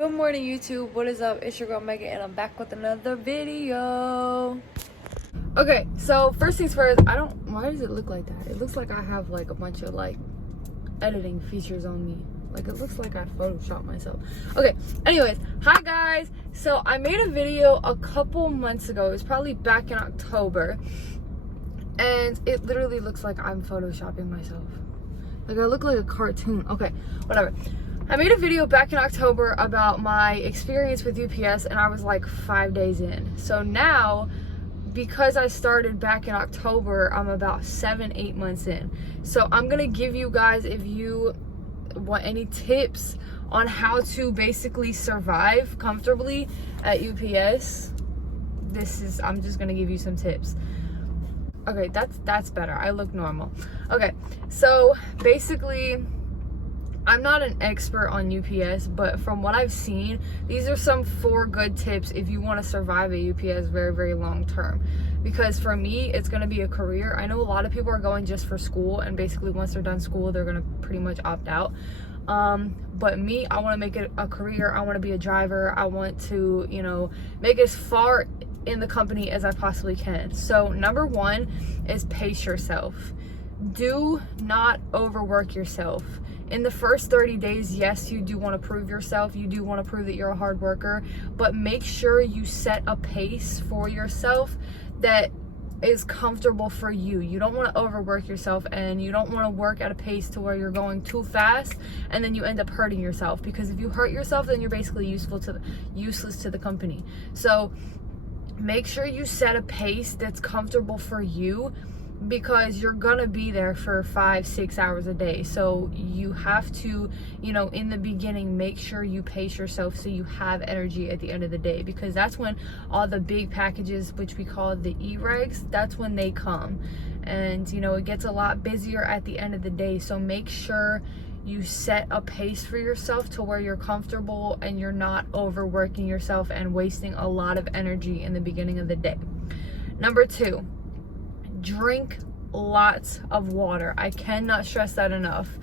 Good morning, YouTube. What is up? It's your girl Megan, and I'm back with another video. Okay, so first things first, why does it look like that? It looks like I have like a bunch of like editing features on me. Like it looks like I photoshopped myself. Okay, anyways, hi guys. So I made a video a couple months ago. It was probably back in October. And it literally looks like I'm photoshopping myself. Like I look like a cartoon. Okay, whatever. I made a video back in October about my experience with UPS, and I was like 5 days in. So now, because I started back in October, I'm about 7-8 months in. So I'm gonna give you guys, if you want any tips on how to basically survive comfortably at UPS, I'm just gonna give you some tips. Okay, that's better. I look normal. Okay, so basically, I'm not an expert on UPS, but from what I've seen, these are some 4 good tips if you want to survive at UPS very, very long term. Because for me, it's going to be a career. I know a lot of people are going just for school, and basically once they're done school, they're going to pretty much opt out. But me, I want to make it a career. I want to be a driver. I want to, make it as far in the company as I possibly can. So number 1 is pace yourself. Do not overwork yourself. In the first 30 days, yes, you do want to prove yourself. You do want to prove that you're a hard worker, but make sure you set a pace for yourself that is comfortable for you. You don't want to overwork yourself, and you don't want to work at a pace to where you're going too fast and then you end up hurting yourself, because if you hurt yourself, then you're basically useless to the company. So make sure you set a pace that's comfortable for you, because you're gonna be there for 5-6 hours a day. So you have to, in the beginning, make sure you pace yourself so you have energy at the end of the day, because that's when all the big packages, which we call the e-regs, that's when they come. And it gets a lot busier at the end of the day. So make sure you set a pace for yourself to where you're comfortable and you're not overworking yourself and wasting a lot of energy in the beginning of the day. Number 2, drink lots of water. I cannot stress that enough.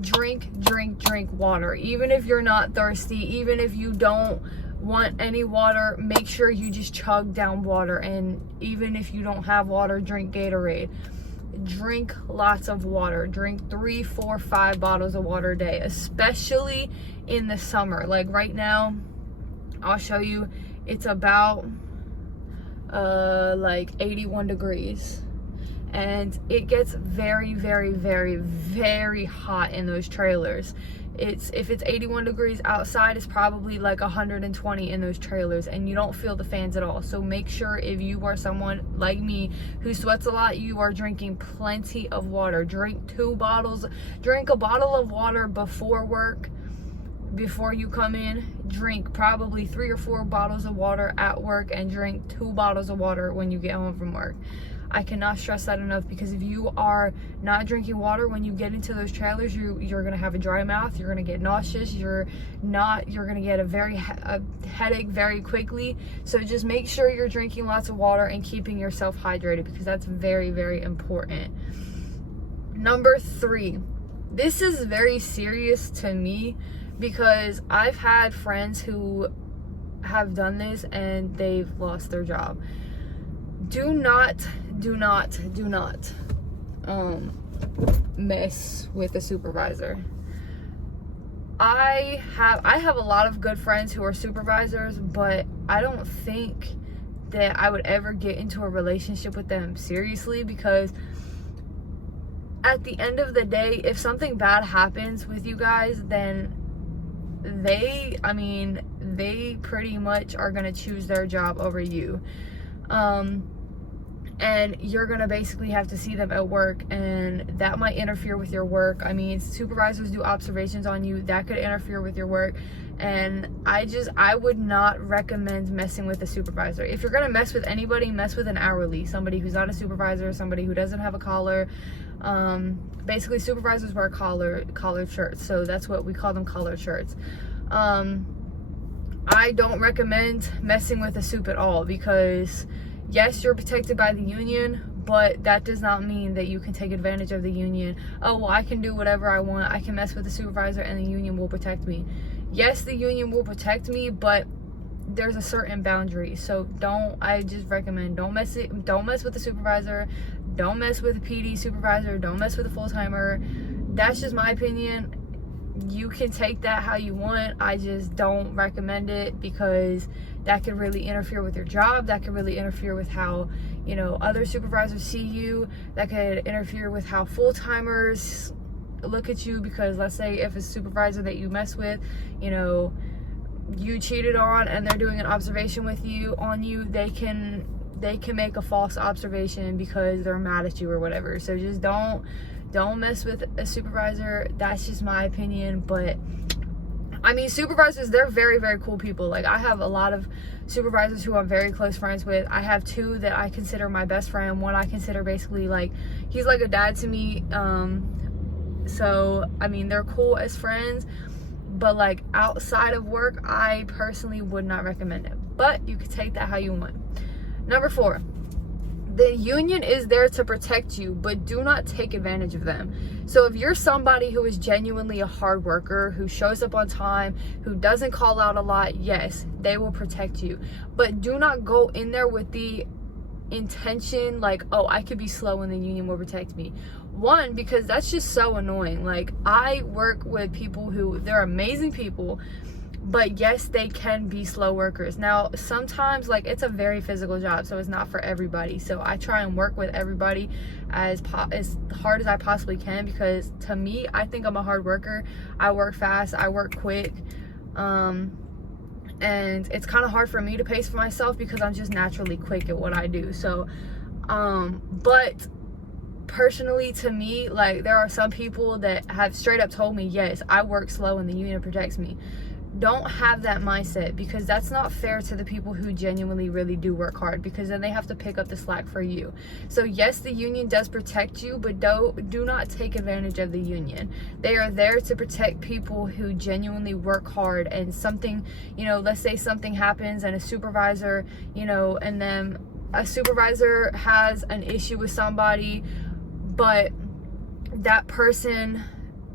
Drink water. Even if you're not thirsty, even if you don't want any water, make sure you just chug down water. And even if you don't have water, drink Gatorade. Drink lots of water. Drink 3, 4, 5 bottles of water a day, especially in the summer. Like right now, I'll show you, it's about like 81 degrees. And it gets very, very, very, very hot in those trailers. If it's 81 degrees outside, it's probably like 120 in those trailers, and you don't feel the fans at all. So make sure, if you are someone like me who sweats a lot, you are drinking plenty of water. Drink a bottle of water before work. Before you come in, drink probably 3 or 4 bottles of water at work, and drink 2 bottles of water when you get home from work. I cannot stress that enough, because if you are not drinking water when you get into those trailers, you're gonna have a dry mouth, you're gonna get nauseous, you're gonna get a headache very quickly. So just make sure you're drinking lots of water and keeping yourself hydrated, because that's very, very important. Number 3, this is very serious to me, because I've had friends who have done this and they've lost their job. Do not mess with a supervisor. I have a lot of good friends who are supervisors, but I don't think that I would ever get into a relationship with them seriously, because at the end of the day, if something bad happens with you guys, then they pretty much are gonna choose their job over you. And you're gonna basically have to see them at work, and that might interfere with your work. Supervisors do observations on you that could interfere with your work, and I would not recommend messing with a supervisor. If you're gonna mess with anybody, mess with an hourly, somebody who's not a supervisor, somebody who doesn't have a collar. Basically, supervisors wear collared shirts, so that's what we call them, collared shirts. I don't recommend messing with a soup at all, because yes, you're protected by the union, but that does not mean that you can take advantage of the union. Oh, well, I can do whatever I want. I can mess with the supervisor and the union will protect me. yes, the union will protect me, but there's a certain boundary. So I just recommend don't mess with the supervisor, don't mess with the PD supervisor, don't mess with a full-timer. That's just my opinion. You can take that how you want. I just don't recommend it, because that could really interfere with your job. That could really interfere with how, you know, other supervisors see you. That could interfere with how full-timers look at you, because let's say if a supervisor that you mess with, you know, you cheated on and they're doing an observation with you on you, they can make a false observation because they're mad at you or whatever. So just don't mess with a supervisor. That's just my opinion. But I mean, supervisors, they're very, very cool people. Like, I have a lot of supervisors who I'm very close friends with. I have 2 that I consider my best friend. One I consider basically like, he's like a dad to me. So I mean, they're cool as friends, but like outside of work, I personally would not recommend it. But you can take that how you want. Number 4, the union is there to protect you, but do not take advantage of them. So if you're somebody who is genuinely a hard worker, who shows up on time, who doesn't call out a lot, yes, they will protect you. But do not go in there with the intention like, oh, I could be slow and the union will protect me. One, because that's just so annoying. Like, I work with people who, they're amazing people, but yes, they can be slow workers. Now, sometimes, like, it's a very physical job, so it's not for everybody. So I try and work with everybody as hard as I possibly can, because to me, I think I'm a hard worker. I work fast, I work quick, and it's kind of hard for me to pace for myself because I'm just naturally quick at what I do. So, but personally, to me, like, there are some people that have straight up told me, yes, I work slow and the union protects me. Don't have that mindset, because that's not fair to the people who genuinely really do work hard, because then they have to pick up the slack for you. So yes, the union does protect you, but do not take advantage of the union. They are there to protect people who genuinely work hard, and something, you know, let's say something happens and a supervisor, you know, and then a supervisor has an issue with somebody, but that person,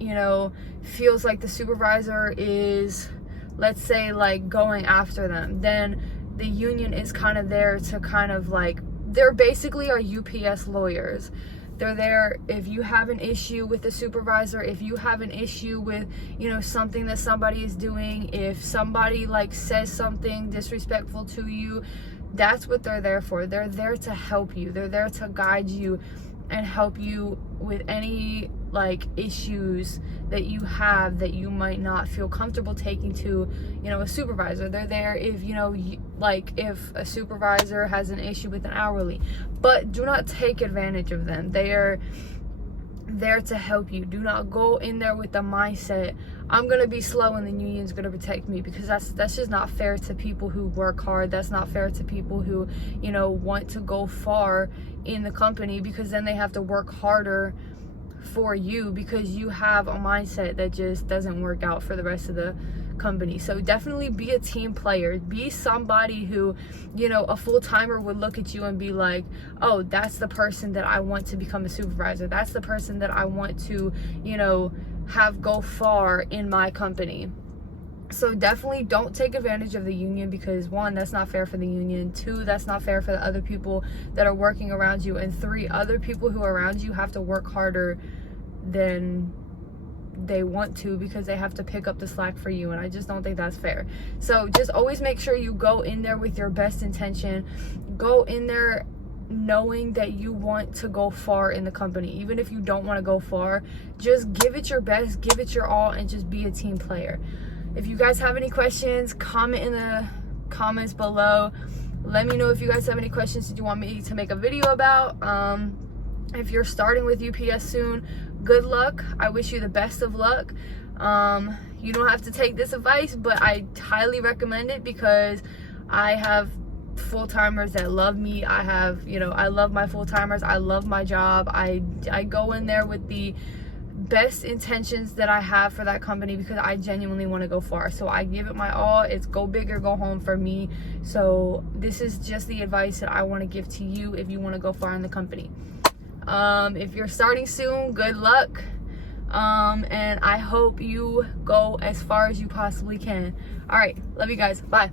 you know, feels like the supervisor is, let's say, like, going after them, then the union is kind of there to kind of like, they're basically our UPS lawyers. They're there if you have an issue with the supervisor, if you have an issue with, you know, something that somebody is doing, if somebody like says something disrespectful to you, that's what they're there for. They're there to help you. They're there to guide you and help you with any like issues that you have that you might not feel comfortable taking to, you know, a supervisor. They're there if, you know, like if a supervisor has an issue with an hourly, but do not take advantage of them. They are there to help you. Do not go in there with the mindset, I'm gonna be slow and the union's gonna protect me, because that's just not fair to people who work hard. That's not fair to people who, you know, want to go far in the company, because then they have to work harder for you because you have a mindset that just doesn't work out for the rest of the company. So definitely be a team player. Be somebody who, you know, a full-timer would look at you and be like, oh, that's the person that I want to become a supervisor. That's the person that I want to, you know, have go far in my company. So definitely don't take advantage of the union, because 1, that's not fair for the union. 2, that's not fair for the other people that are working around you. And 3, other people who are around you have to work harder than they want to, because they have to pick up the slack for you, and I just don't think that's fair. So just always make sure you go in there with your best intention. Go in there knowing that you want to go far in the company. Even if you don't want to go far, just give it your best, give it your all, and just be a team player. If you guys have any questions, comment in the comments below. Let me know if you guys have any questions that you want me to make a video about. If you're starting with UPS soon, good luck. I wish you the best of luck. You don't have to take this advice, but I highly recommend it, because I have full-timers that love me. I have, you know, I love my full-timers. I love my job. I go in there with the best intentions that I have for that company, because I genuinely want to go far. So I give it my all. It's go big or go home for me. So this is just the advice that I want to give to you if you want to go far in the company. If you're starting soon, good luck. And I hope you go as far as you possibly can. All right, love you guys. Bye.